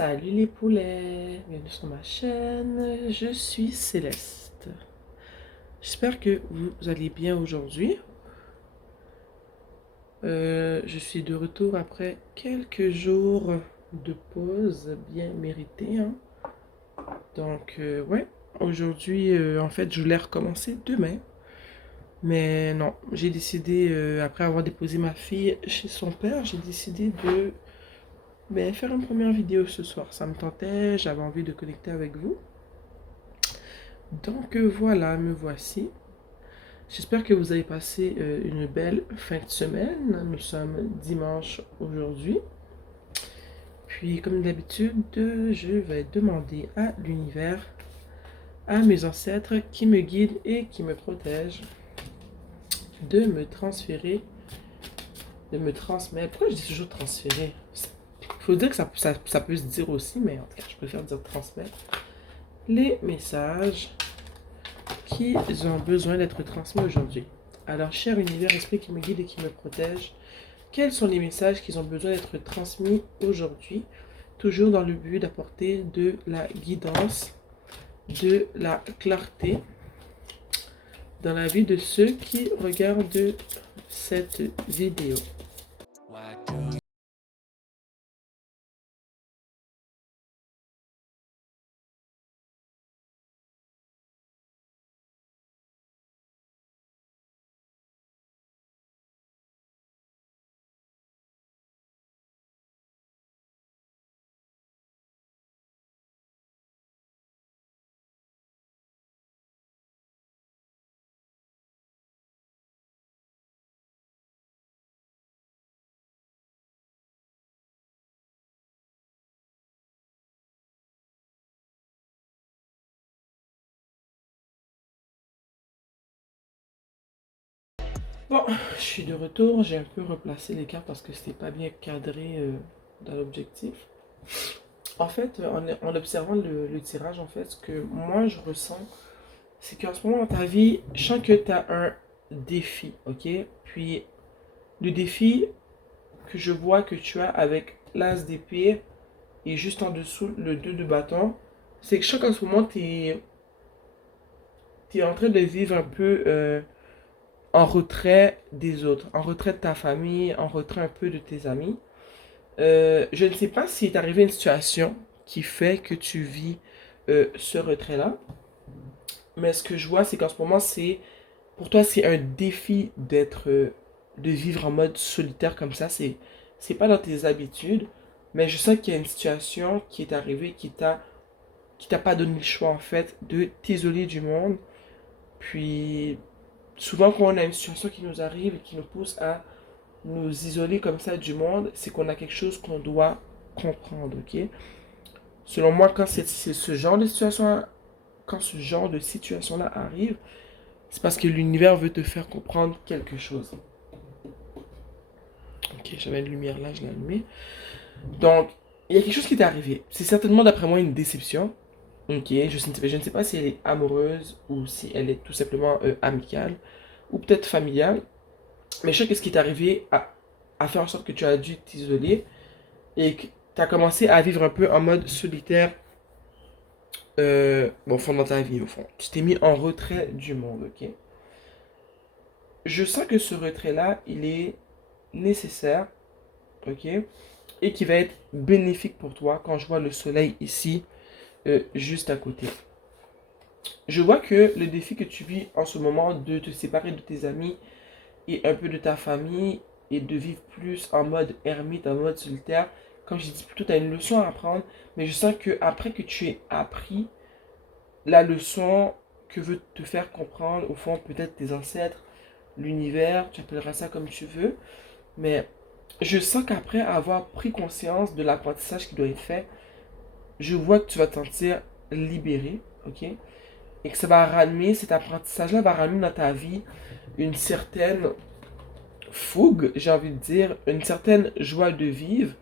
Salut les poulets, bienvenue sur ma chaîne, je suis Céleste. J'espère que vous allez bien aujourd'hui. Je suis de retour après quelques jours de pause bien méritée, hein. Donc ouais, aujourd'hui en fait je voulais recommencer demain. Mais non, j'ai décidé, après avoir déposé ma fille chez son père, j'ai décidé de faire une première vidéo ce soir. Ça me tentait, j'avais envie de connecter avec vous. Donc voilà, me voici. J'espère que vous avez passé une belle fin de semaine. Nous sommes dimanche aujourd'hui. Puis comme d'habitude, je vais demander à l'univers, à mes ancêtres qui me guident et qui me protègent, de me transférer, de me transmettre. Pourquoi je dis toujours transférer? Il faut dire que ça peut se dire aussi, mais en tout cas, je préfère dire transmettre les messages qui ont besoin d'être transmis aujourd'hui. Alors, cher univers, esprit qui me guide et qui me protège, quels sont les messages qui ont besoin d'être transmis aujourd'hui, toujours dans le but d'apporter de la guidance, de la clarté dans la vie de ceux qui regardent cette vidéo. Bon, je suis de retour, j'ai un peu replacé les cartes parce que c'était pas bien cadré dans l'objectif. En fait, en observant le tirage, en fait, ce que moi je ressens, c'est qu'en ce moment dans ta vie, je sens que tu as un défi, ok? Puis le défi que je vois que tu as avec l'as d'épée et juste en dessous le 2 de bâton, c'est que je sens qu'en ce moment tu es en train de vivre un peu en retrait des autres, en retrait de ta famille, en retrait un peu de tes amis. Je ne sais pas s'il est arrivé une situation qui fait que tu vis ce retrait-là, mais ce que je vois, c'est qu'en ce moment, pour toi, c'est un défi de vivre en mode solitaire comme ça. C'est pas dans tes habitudes, mais je sens qu'il y a une situation qui est arrivée qui t'a pas donné le choix, en fait, de t'isoler du monde. Puis, souvent, quand on a une situation qui nous arrive et qui nous pousse à nous isoler comme ça du monde, c'est qu'on a quelque chose qu'on doit comprendre, ok? Selon moi, c'est ce genre de situation, quand ce genre de situation-là arrive, c'est parce que l'univers veut te faire comprendre quelque chose. Ok, j'avais une lumière là, je l'ai allumée. Donc, il y a quelque chose qui t'est arrivé. C'est certainement d'après moi une déception. Ok, je ne sais pas si elle est amoureuse ou si elle est tout simplement amicale ou peut-être familiale. Mais je sais que ce qui t'est arrivé a fait en sorte que tu as dû t'isoler et que tu as commencé à vivre un peu en mode solitaire, au fond dans ta vie, au fond. Tu t'es mis en retrait du monde, ok? Je sens que ce retrait-là, il est nécessaire, ok? Et qui va être bénéfique pour toi quand je vois le soleil ici, juste à côté. Je vois que le défi que tu vis en ce moment de te séparer de tes amis et un peu de ta famille et de vivre plus en mode ermite, en mode solitaire, comme j'ai dit plutôt, tu as une leçon à apprendre, mais je sens que après que tu aies appris la leçon que veut te faire comprendre, au fond, peut-être tes ancêtres, l'univers, tu appelleras ça comme tu veux, mais je sens qu'après avoir pris conscience de l'apprentissage qui doit être fait, je vois que tu vas te sentir libéré, ok? Et que ça va ramener, cet apprentissage-là va ramener dans ta vie une certaine fougue, j'ai envie de dire, une certaine joie de vivre,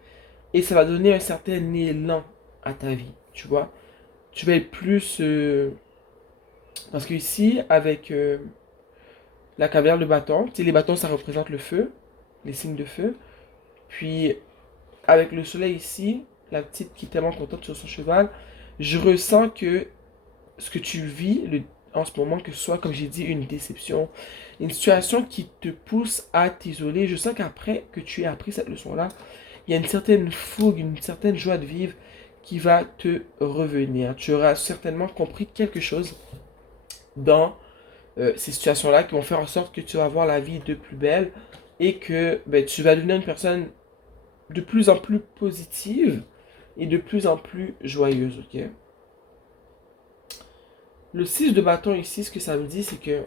et ça va donner un certain élan à ta vie, tu vois? Tu vas être plus... parce que ici, avec la cavalière de bâton, tu sais, les bâtons, ça représente le feu, les signes de feu. Puis, avec le soleil ici, la petite qui est tellement contente sur son cheval, je ressens que ce que tu vis en ce moment, que ce soit, comme j'ai dit, une déception, une situation qui te pousse à t'isoler, je sens qu'après que tu aies appris cette leçon-là, il y a une certaine fougue, une certaine joie de vivre qui va te revenir. Tu auras certainement compris quelque chose dans ces situations-là qui vont faire en sorte que tu vas voir la vie de plus belle et que ben, tu vas devenir une personne de plus en plus positive et de plus en plus joyeuse, ok? Le 6 de bâton ici, ce que ça me dit, c'est que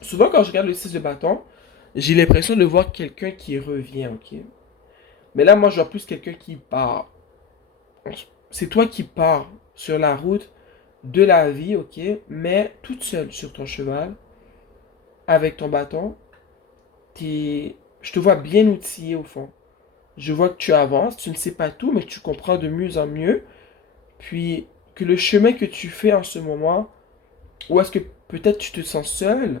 souvent quand je regarde le 6 de bâton, j'ai l'impression de voir quelqu'un qui revient, ok? Mais là, moi, je vois plus quelqu'un qui part. C'est toi qui pars sur la route de la vie, ok? Mais toute seule sur ton cheval, avec ton bâton, je te vois bien outillé au fond. Je vois que tu avances, tu ne sais pas tout, mais tu comprends de mieux en mieux. Puis que le chemin que tu fais en ce moment, ou est-ce que peut-être tu te sens seul,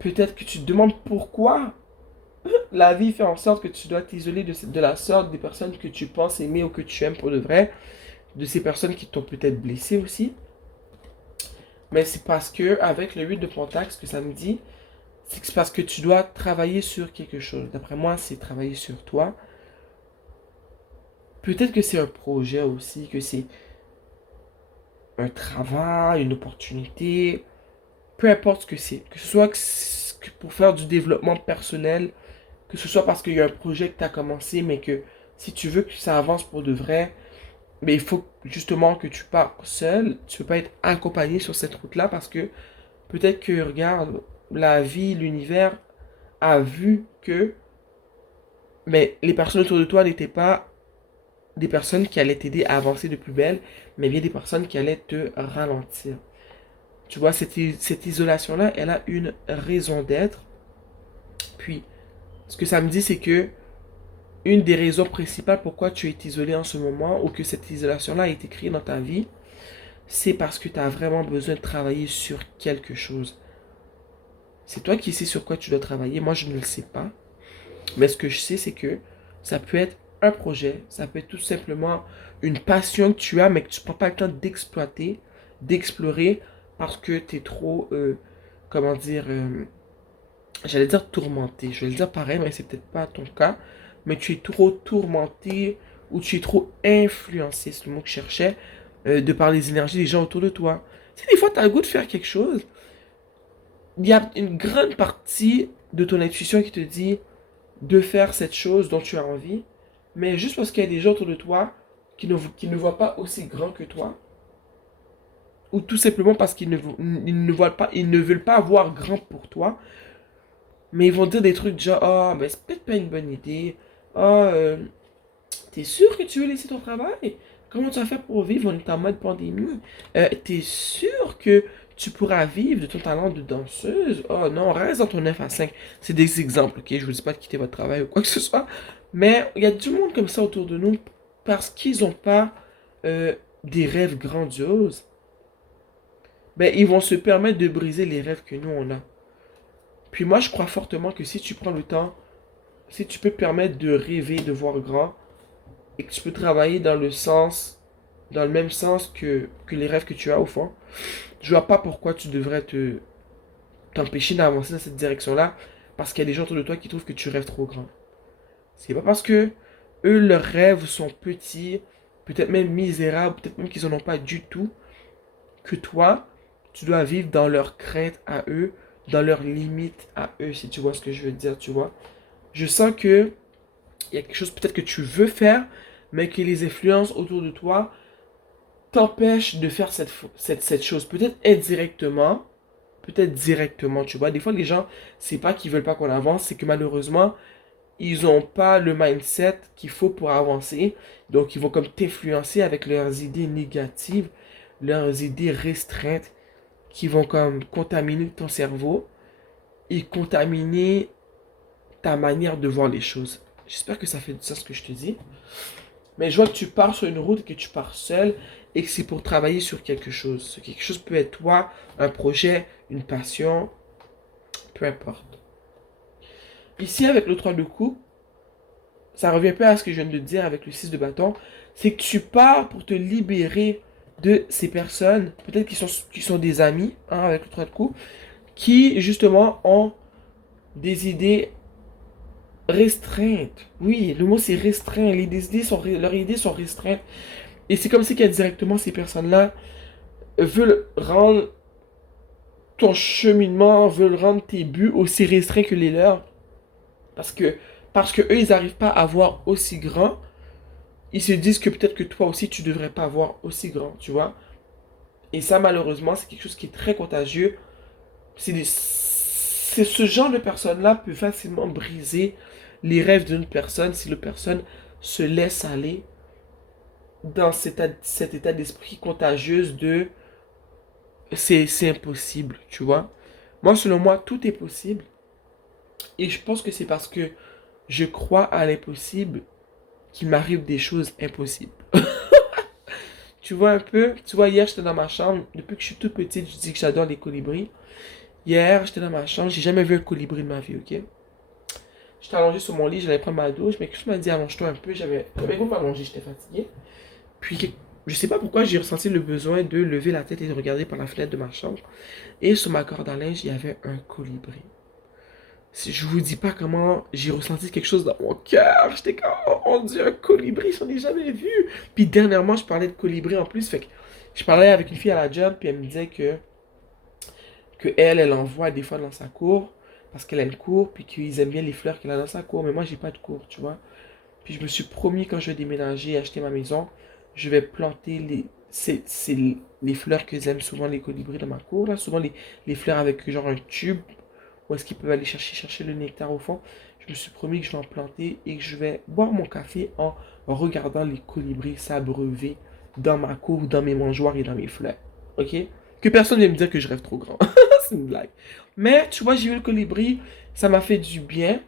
peut-être que tu te demandes pourquoi la vie fait en sorte que tu dois t'isoler de la sorte des personnes que tu penses aimer ou que tu aimes pour de vrai, de ces personnes qui t'ont peut-être blessé aussi. Mais c'est parce que, avec le 8 de Pentacle, ce que ça me dit, c'est que c'est parce que tu dois travailler sur quelque chose. D'après moi, c'est travailler sur toi. Peut-être que c'est un projet aussi, que c'est un travail, une opportunité, peu importe ce que c'est. Que ce soit pour faire du développement personnel, que ce soit parce qu'il y a un projet que tu as commencé, mais que si tu veux que ça avance pour de vrai, mais il faut justement que tu pars seul. Tu peux pas être accompagné sur cette route-là parce que peut-être que, regarde, la vie, l'univers a vu que mais les personnes autour de toi n'étaient pas des personnes qui allaient t'aider à avancer de plus belle, mais bien des personnes qui allaient te ralentir. Tu vois, cette isolation-là, elle a une raison d'être. Puis, ce que ça me dit, c'est que une des raisons principales pourquoi tu es isolé en ce moment ou que cette isolation-là a été créée dans ta vie, c'est parce que tu as vraiment besoin de travailler sur quelque chose. C'est toi qui sais sur quoi tu dois travailler. Moi, je ne le sais pas. Mais ce que je sais, c'est que ça peut être un projet, ça peut être tout simplement une passion que tu as, mais que tu ne prends pas le temps d'exploiter, d'explorer, parce que tu es trop, comment dire, j'allais dire tourmenté. Je vais le dire pareil, mais c'est peut-être pas ton cas. Mais tu es trop tourmenté ou tu es trop influencé, c'est le mot que je cherchais, de par les énergies des gens autour de toi. Tu sais, des fois, tu as le goût de faire quelque chose. Il y a une grande partie de ton intuition qui te dit de faire cette chose dont tu as envie, mais juste parce qu'il y a des gens autour de toi qui ne voient pas aussi grand que toi, ou tout simplement parce qu'ils ne voient pas, ils ne veulent pas voir grand pour toi, mais ils vont dire des trucs genre, ah, mais c'est peut-être pas une bonne idée, ah, t'es sûr que tu veux laisser ton travail? Comment tu vas faire pour vivre? On est en mode pandémie. T'es sûr que tu pourras vivre de ton talent de danseuse? Oh non, reste dans ton 9 à 5. C'est des exemples, ok? Je vous dis pas de quitter votre travail ou quoi que ce soit. Mais il y a du monde comme ça autour de nous parce qu'ils n'ont pas des rêves grandioses. Ben, ils vont se permettre de briser les rêves que nous, on a. Puis moi, je crois fortement que si tu prends le temps, si tu peux te permettre de rêver, de voir grand, et que tu peux travailler dans le même sens que les rêves que tu as au fond, je vois pas pourquoi tu devrais t'empêcher d'avancer dans cette direction-là, parce qu'il y a des gens autour de toi qui trouvent que tu rêves trop grand. C'est pas parce que eux, leurs rêves sont petits, peut-être même misérables, peut-être même qu'ils en ont pas du tout, que toi, tu dois vivre dans leurs craintes à eux, dans leurs limites à eux, si tu vois ce que je veux dire, tu vois. Je sens que il y a quelque chose peut-être que tu veux faire, mais que les influences autour de toi t'empêchent de faire cette chose. Peut-être indirectement, peut-être directement, tu vois. Des fois, les gens, c'est pas qu'ils veulent pas qu'on avance, c'est que malheureusement, ils ont pas le mindset qu'il faut pour avancer. Donc, ils vont comme t'influencer avec leurs idées négatives, leurs idées restreintes, qui vont comme contaminer ton cerveau et contaminer ta manière de voir les choses. J'espère que ça fait du sens ce que je te dis. Mais je vois que tu pars sur une route, que tu pars seul et que c'est pour travailler sur quelque chose. Ce quelque chose peut être toi, un projet, une passion, peu importe. Ici, avec le 3 de coupe, ça revient un peu à ce que je viens de dire avec le 6 de bâton, c'est que tu pars pour te libérer de ces personnes, peut-être qui sont des amis, hein, avec le 3 de coups, qui justement ont des idées restreintes. Oui, le mot c'est restreint. Leurs idées sont restreintes. Et c'est comme si qu'indirectement ces personnes-là veulent rendre ton cheminement, veulent rendre tes buts aussi restreints que les leurs. Parce que, parce que eux, ils n'arrivent pas à voir aussi grand. Ils se disent que peut-être que toi aussi, tu devrais pas voir aussi grand, tu vois. Et ça, malheureusement, c'est quelque chose qui est très contagieux. C'est ce genre de personne-là peut facilement briser les rêves d'une personne si la personne se laisse aller dans cet état d'esprit contagieuse de c'est impossible, tu vois. Moi, selon moi, tout est possible. Et je pense que c'est parce que je crois à l'impossible qu'il m'arrive des choses impossibles. Tu vois un peu, tu vois, hier j'étais dans ma chambre, depuis que je suis toute petite, je dis que j'adore les colibris. Hier, j'étais dans ma chambre, j'ai jamais vu un colibri de ma vie, ok? J'étais allongé sur mon lit, j'allais prendre ma douche, mais quelque chose m'a dit allonge-toi un peu, j'avais goût de m'allonger, j'étais fatigué. Puis, je sais pas pourquoi j'ai ressenti le besoin de lever la tête et de regarder par la fenêtre de ma chambre. Et sur ma corde à linge, il y avait un colibri. Si je vous dis pas comment j'ai ressenti quelque chose dans mon cœur. J'étais comme, oh mon Dieu, un colibri, j'en ai jamais vu. Puis dernièrement, je parlais de colibri en plus. Fait que je parlais avec une fille à la job, puis elle me disait que elle envoie des fois dans sa cour, parce qu'elle a une cour, puis qu'ils aiment bien les fleurs qu'elle a dans sa cour. Mais moi, j'ai pas de cour, tu vois. Puis je me suis promis, quand je vais déménager et acheter ma maison, je vais planter les fleurs que j'aime souvent les colibris dans ma cour. Là. Souvent les fleurs avec genre un tube où est-ce qu'ils peuvent aller chercher le nectar au fond. Je me suis promis que je vais en planter et que je vais boire mon café en regardant les colibris s'abreuver dans ma cour, dans mes mangeoires et dans mes fleurs. Ok? Que personne ne vienne me dire que je rêve trop grand. C'est une blague. Mais tu vois, j'ai vu le colibri, ça m'a fait du bien.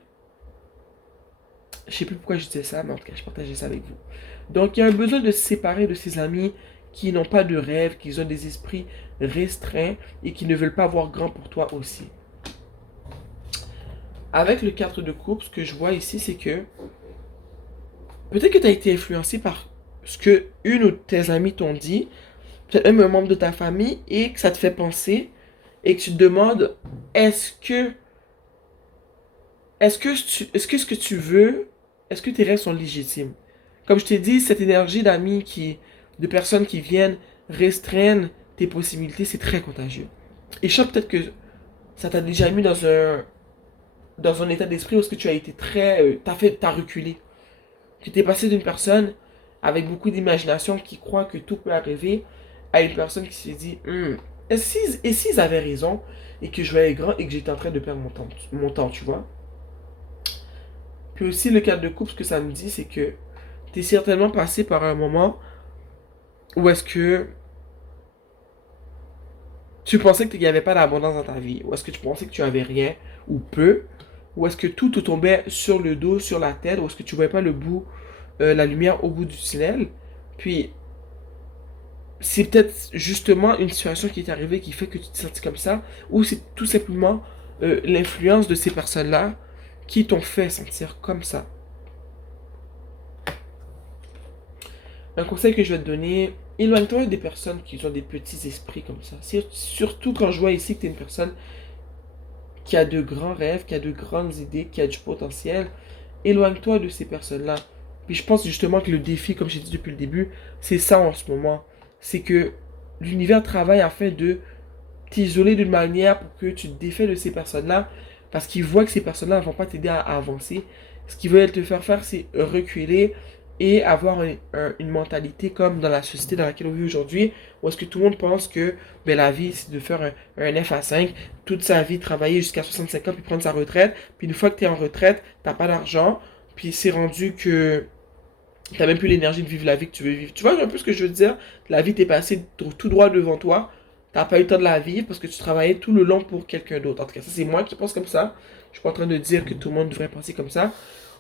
Je sais plus pourquoi je disais ça, mais en tout cas, je partageais ça avec vous. Donc, il y a un besoin de se séparer de ses amis qui n'ont pas de rêve, qui ont des esprits restreints et qui ne veulent pas voir grand pour toi aussi. Avec le 4 de coupe, ce que je vois ici, c'est que peut-être que tu as été influencé par ce que une ou tes amis t'ont dit, peut-être même un membre de ta famille, et que ça te fait penser, et que tu te demandes, est-ce que, est-ce que ce que tu veux, est-ce que tes rêves sont légitimes? Comme je t'ai dit, cette énergie d'amis de personnes qui viennent restreindre tes possibilités, c'est très contagieux. Et je sens peut-être que ça t'a déjà mis dans un état d'esprit où est-ce que tu as été très, t'as reculé. Que t'es passé d'une personne avec beaucoup d'imagination qui croit que tout peut arriver à une personne qui s'est dit, et s'ils avaient raison et que je vais aller grand et que j'étais en train de perdre mon temps, tu vois? Puis aussi, le cadre de couple, ce que ça me dit, c'est que t'es certainement passé par un moment où est-ce que tu pensais qu'il n'y avait pas d'abondance dans ta vie, ou est-ce que tu pensais que tu avais rien, ou peu, ou est-ce que tout te tombait sur le dos, sur la tête, ou est-ce que tu voyais pas le bout, la lumière au bout du tunnel. Puis, c'est peut-être justement une situation qui est arrivée qui fait que tu te sens comme ça, ou c'est tout simplement l'influence de ces personnes-là qui t'ont fait sentir comme ça. Un conseil que je vais te donner, éloigne-toi des personnes qui ont des petits esprits comme ça. Surtout quand je vois ici que tu es une personne qui a de grands rêves, qui a de grandes idées, qui a du potentiel. Éloigne-toi de ces personnes-là. Puis je pense justement que le défi, comme j'ai dit depuis le début, c'est ça en ce moment. C'est que l'univers travaille afin de t'isoler d'une manière pour que tu te défais de ces personnes-là, parce qu'ils voient que ces personnes-là ne vont pas t'aider à avancer. Ce qu'ils veulent te faire faire, c'est reculer et avoir une mentalité comme dans la société dans laquelle on vit aujourd'hui, où est-ce que tout le monde pense que ben, la vie, c'est de faire un F à 5, toute sa vie, travailler jusqu'à 65 ans, puis prendre sa retraite, puis une fois que tu es en retraite, t'as pas d'argent, puis c'est rendu que t'as même plus l'énergie de vivre la vie que tu veux vivre. Tu vois un peu ce que je veux dire? La vie t'est passée tout droit devant toi. T'as pas eu le temps de la vivre parce que tu travaillais tout le long pour quelqu'un d'autre. En tout cas, ça c'est moi qui pense comme ça. Je suis pas en train de dire que tout le monde devrait penser comme ça.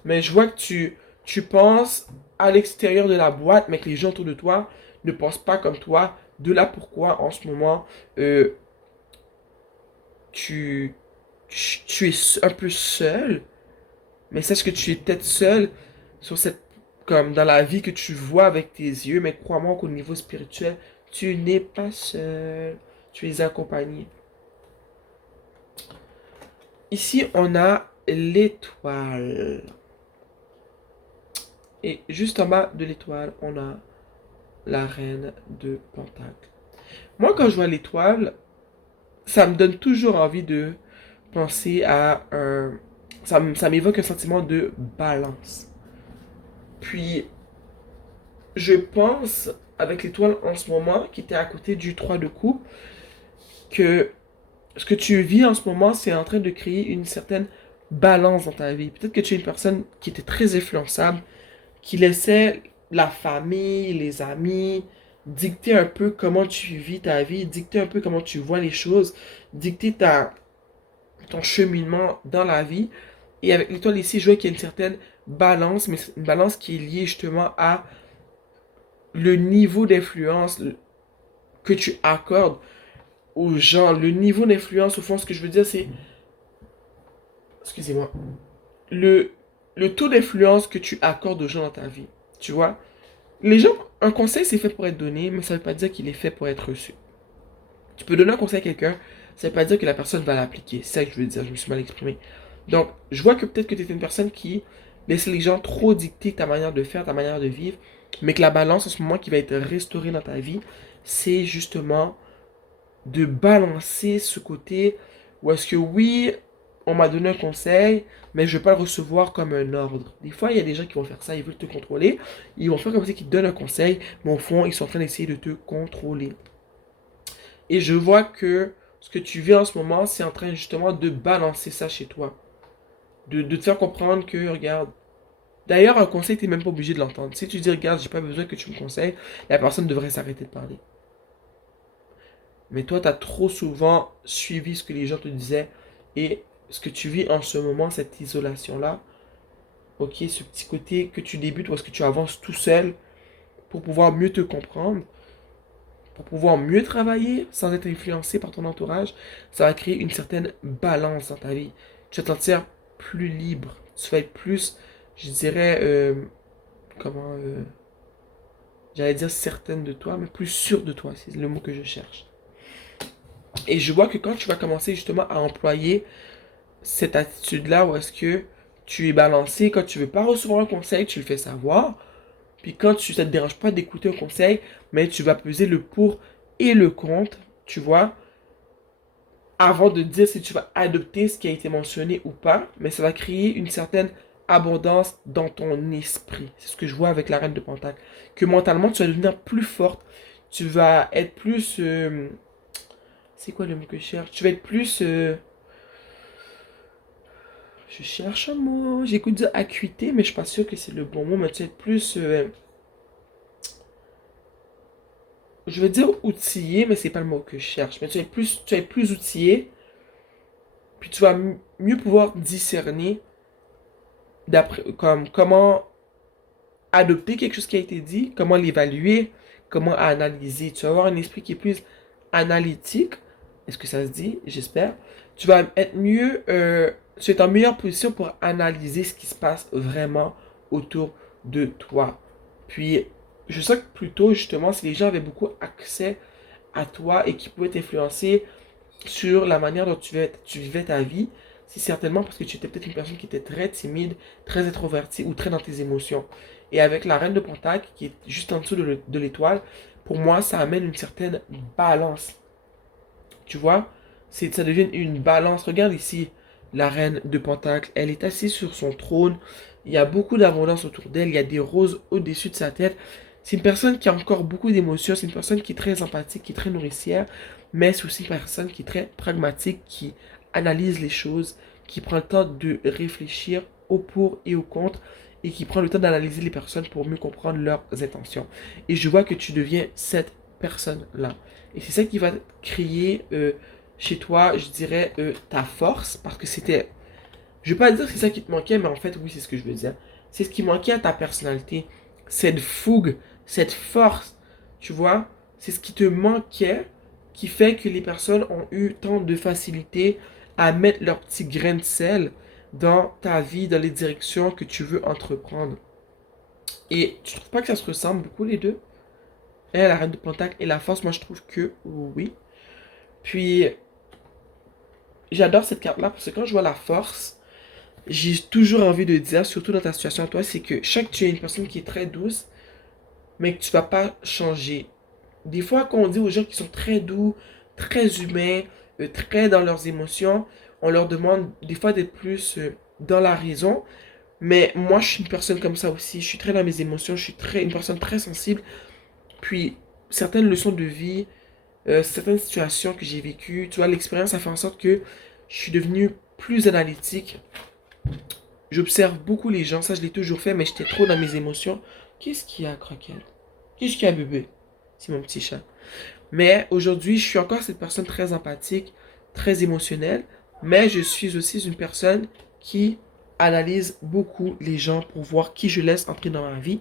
Mais je vois que tu penses à l'extérieur de la boîte, mais que les gens autour de toi ne pensent pas comme toi. De là pourquoi en ce moment tu, tu es un peu seul. Mais sache que tu es peut-être seul sur cette, comme dans la vie que tu vois avec tes yeux, mais crois-moi qu'au niveau spirituel, tu n'es pas seul. Tu es accompagné. Ici, on a l'étoile. Et juste en bas de l'étoile, on a la reine de Pentacle. Moi, quand je vois l'étoile, ça me donne toujours envie de penser à un... Ça m'évoque un sentiment de balance. Puis, je pense, avec l'étoile en ce moment, qui était à côté du 3 de coupe, que ce que tu vis en ce moment, c'est en train de créer une certaine balance dans ta vie. Peut-être que tu es une personne qui était très influençable, qui laissait la famille, les amis, dicter un peu comment tu vis ta vie, dicter un peu comment tu vois les choses, dicter ton cheminement dans la vie. Et avec l'étoile ici, je vois qu'il y a une certaine balance, mais une balance qui est liée justement à le niveau d'influence que tu accordes aux gens. Le niveau d'influence, au fond, ce que je veux dire, c'est, excusez-moi, le, le taux d'influence que tu accordes aux gens dans ta vie. Tu vois? Les gens, un conseil, c'est fait pour être donné, mais ça ne veut pas dire qu'il est fait pour être reçu. Tu peux donner un conseil à quelqu'un, ça ne veut pas dire que la personne va l'appliquer. C'est ça que je veux dire, je me suis mal exprimé. Donc, je vois que peut-être que tu es une personne qui laisse les gens trop dicter ta manière de faire, ta manière de vivre, mais que la balance en ce moment qui va être restaurée dans ta vie, c'est justement de balancer ce côté où est-ce que oui, on m'a donné un conseil, mais je ne vais pas le recevoir comme un ordre. Des fois, il y a des gens qui vont faire ça, ils veulent te contrôler, ils vont faire comme si ils te donnent un conseil, mais au fond, ils sont en train d'essayer de te contrôler. Et je vois que ce que tu vis en ce moment, c'est en train justement de balancer ça chez toi. De te faire comprendre que, regarde, d'ailleurs, un conseil, tu n'es même pas obligé de l'entendre. Si tu dis, regarde, j'ai pas besoin que tu me conseilles, la personne devrait s'arrêter de parler. Mais toi, tu as trop souvent suivi ce que les gens te disaient et ce que tu vis en ce moment, cette isolation-là, ok, ce petit côté que tu débutes ou est-ce que tu avances tout seul pour pouvoir mieux te comprendre, pour pouvoir mieux travailler sans être influencé par ton entourage, ça va créer une certaine balance dans ta vie. Tu vas te sentir plus libre, tu vas être plus, je dirais, comment, j'allais dire certaine de toi, mais plus sûre de toi, c'est le mot que je cherche. Et je vois que quand tu vas commencer justement à employer cette attitude-là où est-ce que tu es balancé, quand tu veux pas recevoir un conseil, tu le fais savoir. Puis quand ça te dérange pas d'écouter un conseil, mais tu vas peser le pour et le contre, tu vois, avant de dire si tu vas adopter ce qui a été mentionné ou pas, mais ça va créer une certaine abondance dans ton esprit. C'est ce que je vois avec la reine de Pentacle. Que mentalement, tu vas devenir plus forte. Tu vas être plus... c'est quoi le mot que je cherche? Tu vas être plus... je cherche un mot. J'écoute dire acuité, mais je suis pas sûr que c'est le bon mot. Mais tu vas être plus... je veux dire outillé, mais c'est pas le mot que je cherche. Mais tu vas être plus outillé, puis tu vas mieux pouvoir discerner d'après, comme, comment adopter quelque chose qui a été dit, comment l'évaluer, comment analyser. Tu vas avoir un esprit qui est plus analytique. Est-ce que ça se dit? J'espère. Tu vas être mieux, tu es en meilleure position pour analyser ce qui se passe vraiment autour de toi. Puis, je sais que plutôt, justement, si les gens avaient beaucoup accès à toi et qui pouvaient t'influencer sur la manière dont tu vivais ta vie, c'est certainement parce que tu étais peut-être une personne qui était très timide, très introvertie ou très dans tes émotions. Et avec la reine de Pentacle, qui est juste en dessous de l'étoile, pour moi, ça amène une certaine balance. Tu vois, ça devient une balance. Regarde ici, la reine de Pentacle, elle est assise sur son trône. Il y a beaucoup d'abondance autour d'elle. Il y a des roses au-dessus de sa tête. C'est une personne qui a encore beaucoup d'émotions. C'est une personne qui est très empathique, qui est très nourricière. Mais c'est aussi une personne qui est très pragmatique, qui analyse les choses, qui prend le temps de réfléchir au pour et au contre et qui prend le temps d'analyser les personnes pour mieux comprendre leurs intentions. Et je vois que tu deviens cette personne-là. Et c'est ça qui va créer chez toi, je dirais, ta force, parce que c'était... Je ne vais pas dire que c'est ça qui te manquait, mais en fait, oui, c'est ce que je veux dire. C'est ce qui manquait à ta personnalité. Cette fougue, cette force, tu vois, c'est ce qui te manquait, qui fait que les personnes ont eu tant de facilité à mettre leur petit grain de sel dans ta vie, dans les directions que tu veux entreprendre. Et tu trouves pas que ça se ressemble beaucoup les deux? Elle, la reine de Pentacle et la force, moi je trouve que oui. Puis j'adore cette carte-là parce que quand je vois la force, j'ai toujours envie de dire, surtout dans ta situation à toi, c'est que chaque tu es une personne qui est très douce, mais que tu vas pas changer. Des fois, quand on dit aux gens qui sont très doux, très humains, très dans leurs émotions, on leur demande des fois d'être plus dans la raison. Mais moi, je suis une personne comme ça aussi. Je suis très dans mes émotions. Je suis une personne très sensible. Puis, certaines leçons de vie, certaines situations que j'ai vécues, tu vois, l'expérience a fait en sorte que je suis devenu plus analytique. J'observe beaucoup les gens. Ça, je l'ai toujours fait, mais j'étais trop dans mes émotions. Qu'est-ce qu'il y a, Croquette? Qu'est-ce qu'il y a, bébé? C'est mon petit chat. Mais aujourd'hui, je suis encore cette personne très empathique, très émotionnelle, mais je suis aussi une personne qui analyse beaucoup les gens pour voir qui je laisse entrer dans ma vie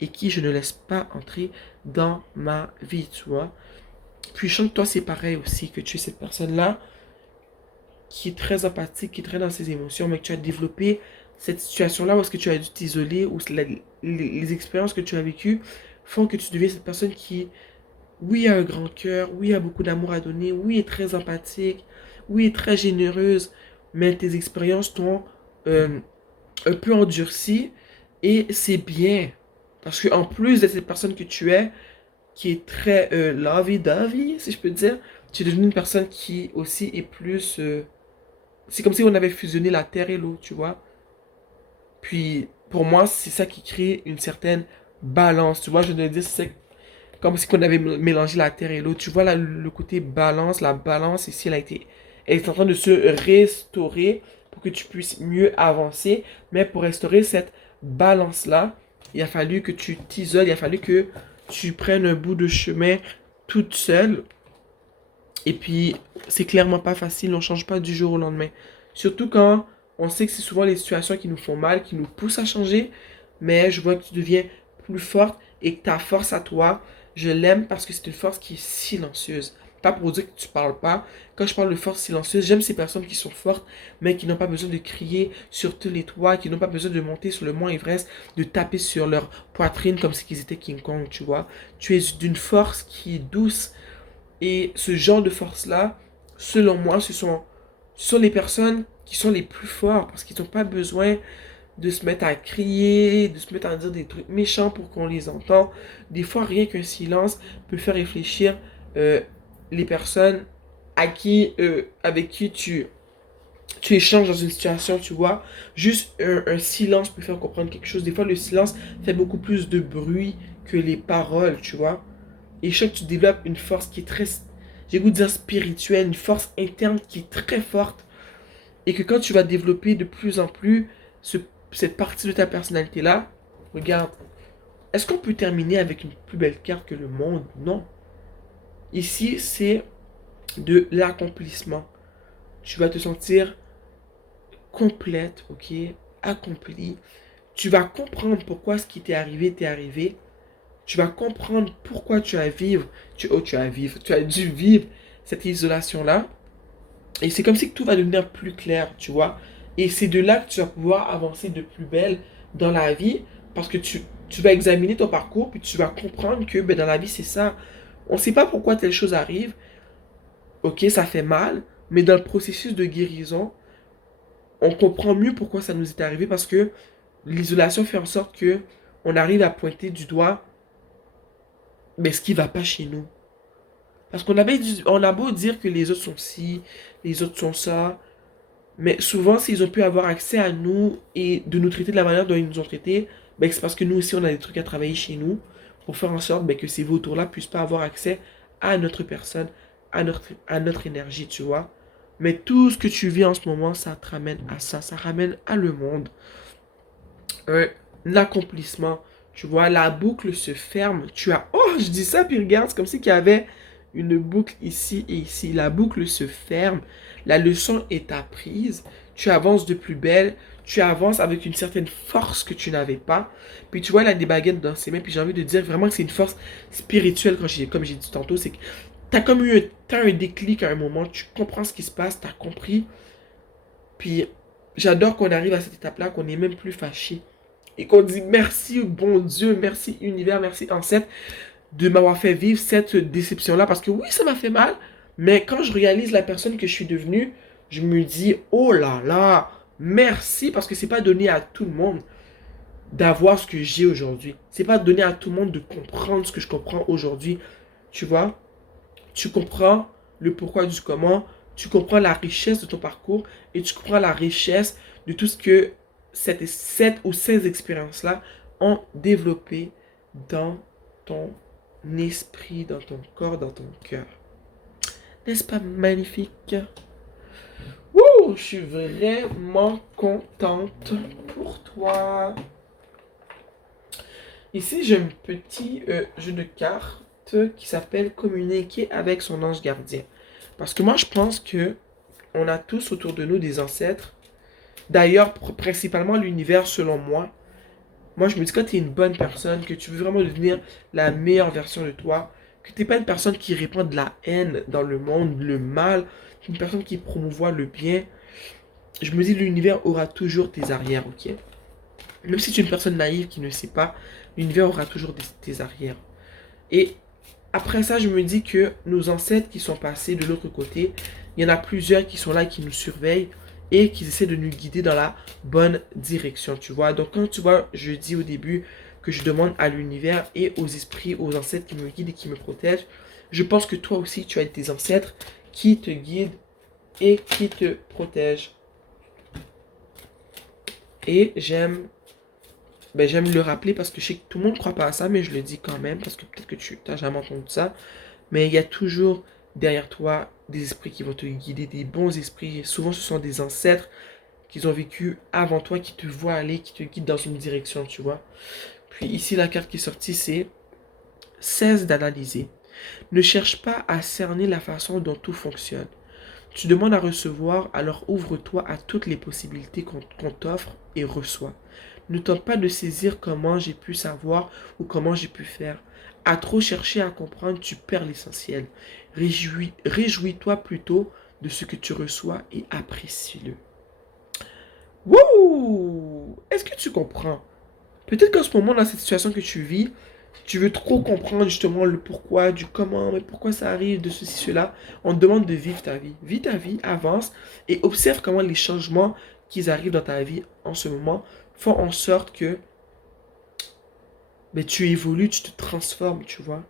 et qui je ne laisse pas entrer dans ma vie, tu vois. Puis je sens que toi, c'est pareil aussi, que tu es cette personne-là qui est très empathique, qui est très dans ses émotions, mais que tu as développé cette situation-là où est-ce que tu as dû t'isoler, où les expériences que tu as vécues font que tu deviens cette personne qui oui, a un grand cœur, oui, a beaucoup d'amour à donner, oui, est très empathique, oui, est très généreuse, mais tes expériences t'ont euh, un peu endurci et c'est bien. Parce que en plus de cette personne que tu es, qui est très lovey-dovey, si je peux dire, tu es devenue une personne qui aussi est plus... c'est comme si on avait fusionné la terre et l'eau, tu vois. Puis, pour moi, c'est ça qui crée une certaine balance, tu vois. Je veux dire, c'est comme si on avait mélangé la terre et l'eau. Tu vois là, le côté balance, la balance ici, elle est en train de se restaurer pour que tu puisses mieux avancer. Mais pour restaurer cette balance-là, il a fallu que tu t'isoles, il a fallu que tu prennes un bout de chemin toute seule. Et puis, c'est clairement pas facile, on change pas du jour au lendemain. Surtout quand on sait que c'est souvent les situations qui nous font mal, qui nous poussent à changer. Mais je vois que tu deviens plus forte et que ta force à toi, je l'aime parce que c'est une force qui est silencieuse. Pas pour dire que tu parles pas. Quand je parle de force silencieuse, j'aime ces personnes qui sont fortes, mais qui n'ont pas besoin de crier sur tous les toits, qui n'ont pas besoin de monter sur le mont Everest, de taper sur leur poitrine comme si ils étaient King Kong, tu vois. Tu es d'une force qui est douce, et ce genre de force-là, selon moi, ce sont les personnes qui sont les plus forts parce qu'ils n'ont pas besoin de se mettre à crier, de se mettre à dire des trucs méchants pour qu'on les entende. Des fois, rien qu'un silence peut faire réfléchir euh, les personnes avec qui tu échanges dans une situation, tu vois. Juste un silence peut faire comprendre quelque chose. Des fois, le silence fait beaucoup plus de bruit que les paroles, tu vois. Et je sens que tu développes une force qui est très, j'ai goût de dire spirituelle, une force interne qui est très forte. Et que quand tu vas développer de plus en plus ce- cette partie de ta personnalité-là, regarde, est-ce qu'on peut terminer avec une plus belle carte que le monde? Non. Ici, c'est de l'accomplissement. Tu vas te sentir complète, ok? Accomplie. Tu vas comprendre pourquoi ce qui t'est arrivé. Tu vas comprendre pourquoi tu as dû vivre cette isolation-là. Et c'est comme si tout va devenir plus clair, tu vois. Et c'est de là que tu vas pouvoir avancer de plus belle dans la vie, parce que tu vas examiner ton parcours, puis tu vas comprendre que ben, dans la vie, c'est ça. On ne sait pas pourquoi telle chose arrive. Ok, ça fait mal, mais dans le processus de guérison, on comprend mieux pourquoi ça nous est arrivé, parce que l'isolation fait en sorte que on arrive à pointer du doigt mais ce qui va pas chez nous. Parce on a beau dire que les autres sont ci, les autres sont ça, mais souvent, s'ils ont pu avoir accès à nous et de nous traiter de la manière dont ils nous ont traités, ben, c'est parce que nous aussi, on a des trucs à travailler chez nous pour faire en sorte ben, que ces vautours-là puissent pas avoir accès à notre personne, à notre énergie, tu vois. Mais tout ce que tu vis en ce moment, ça te ramène à ça ramène à le monde. Un accomplissement. Tu vois, la boucle se ferme. Tu as... Oh, je dis ça, puis regarde, c'est comme si il y avait une boucle ici et ici. La boucle se ferme. La leçon est apprise. Tu avances de plus belle. Tu avances avec une certaine force que tu n'avais pas. Puis tu vois, il a des baguettes dans ses mains. Puis j'ai envie de dire vraiment que c'est une force spirituelle, comme j'ai dit tantôt. C'est que t'as un déclic à un moment. Tu comprends ce qui se passe. T'as compris. Puis j'adore qu'on arrive à cette étape-là, qu'on n'est même plus fâché. et qu'on dit merci bon Dieu, merci univers, merci ancêtre de m'avoir fait vivre cette déception-là. Parce que oui, ça m'a fait mal, mais quand je réalise la personne que je suis devenue, je me dis, oh là là, merci, parce que c'est pas donné à tout le monde d'avoir ce que j'ai aujourd'hui. C'est pas donné à tout le monde de comprendre ce que je comprends aujourd'hui. Tu vois, tu comprends le pourquoi du comment, tu comprends la richesse de ton parcours et tu comprends la richesse de tout ce que cette ou ces expériences-là ont développé dans ton esprit, dans ton corps, dans ton cœur. N'est-ce pas magnifique? Wouh, je suis vraiment contente pour toi. Ici, j'ai un petit jeu de cartes qui s'appelle Communiquer avec son ange gardien. Parce que moi, je pense que on a tous autour de nous des ancêtres. D'ailleurs, principalement l'univers, selon moi. Moi, je me dis, quand tu es une bonne personne, que tu veux vraiment devenir la meilleure version de toi, que tu n'es pas une personne qui répand de la haine dans le monde, le mal, une personne qui promouvoit le bien, je me dis, l'univers aura toujours tes arrières, ok? Même si tu es une personne naïve qui ne sait pas, l'univers aura toujours tes arrières. Et après ça, je me dis que nos ancêtres qui sont passés de l'autre côté, il y en a plusieurs qui sont là, qui nous surveillent et qui essaient de nous guider dans la bonne direction, tu vois. Donc quand tu vois, je dis au début que je demande à l'univers et aux esprits, aux ancêtres qui me guident et qui me protègent, je pense que toi aussi, tu as des ancêtres qui te guident et qui te protègent. Et j'aime le rappeler parce que je sais que tout le monde ne croit pas à ça, mais je le dis quand même parce que peut-être que tu n'as jamais entendu ça. Mais il y a toujours derrière toi des esprits qui vont te guider, des bons esprits. Souvent, ce sont des ancêtres qui ont vécu avant toi, qui te voient aller, qui te guident dans une direction, tu vois. Puis ici, la carte qui est sortie, c'est cesse d'analyser. Ne cherche pas à cerner la façon dont tout fonctionne. Tu demandes à recevoir, alors ouvre-toi à toutes les possibilités qu'on t'offre et reçois. Ne tente pas de saisir comment j'ai pu savoir ou comment j'ai pu faire. À trop chercher à comprendre, tu perds l'essentiel. Réjouis-toi plutôt de ce que tu reçois et apprécie-le. Wouh! Est-ce que tu comprends? Peut-être qu'en ce moment, dans cette situation que tu vis, tu veux trop comprendre justement le pourquoi, du comment, mais pourquoi ça arrive, de ceci, cela. On te demande de vivre ta vie. Vis ta vie, avance et observe comment les changements qui arrivent dans ta vie en ce moment font en sorte que tu évolues, tu te transformes, tu vois.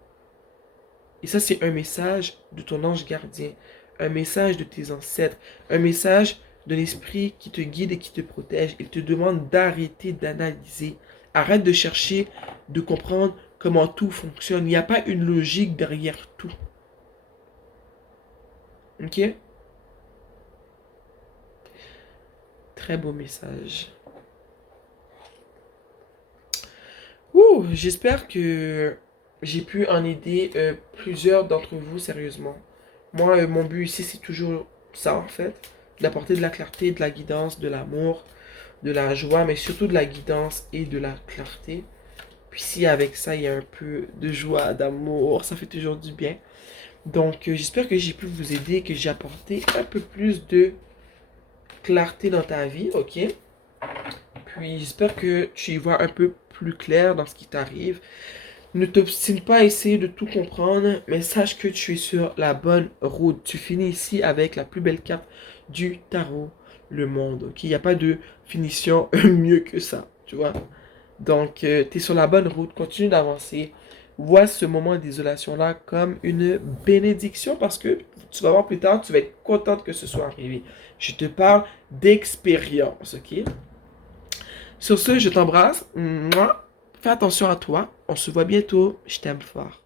Et ça, c'est un message de ton ange gardien, un message de tes ancêtres, un message de l'esprit qui te guide et qui te protège. Il te demande d'arrêter d'analyser. Arrête de chercher, de comprendre comment tout fonctionne. Il n'y a pas une logique derrière tout. Ok? Très beau message. Ouh, j'espère que j'ai pu en aider plusieurs d'entre vous sérieusement. Moi, mon but ici, c'est toujours ça en fait, d'apporter de la clarté, de la guidance, de l'amour, de la joie, mais surtout de la guidance et de la clarté. Puis si avec ça, il y a un peu de joie, d'amour, ça fait toujours du bien. Donc, j'espère que j'ai pu vous aider, que j'ai apporté un peu plus de clarté dans ta vie, ok? Puis j'espère que tu y vois un peu plus clair dans ce qui t'arrive. Ne t'obstine pas à essayer de tout comprendre, mais sache que tu es sur la bonne route. Tu finis ici avec la plus belle carte du tarot, le monde. Ok, il n'y a pas de finition mieux que ça, tu vois. Donc, tu es sur la bonne route, continue d'avancer. Vois ce moment d'isolation-là comme une bénédiction parce que tu vas voir plus tard, tu vas être contente que ce soit arrivé. Je te parle d'expérience, ok? Sur ce, je t'embrasse. Mouah. Fais attention à toi. On se voit bientôt. Je t'aime fort.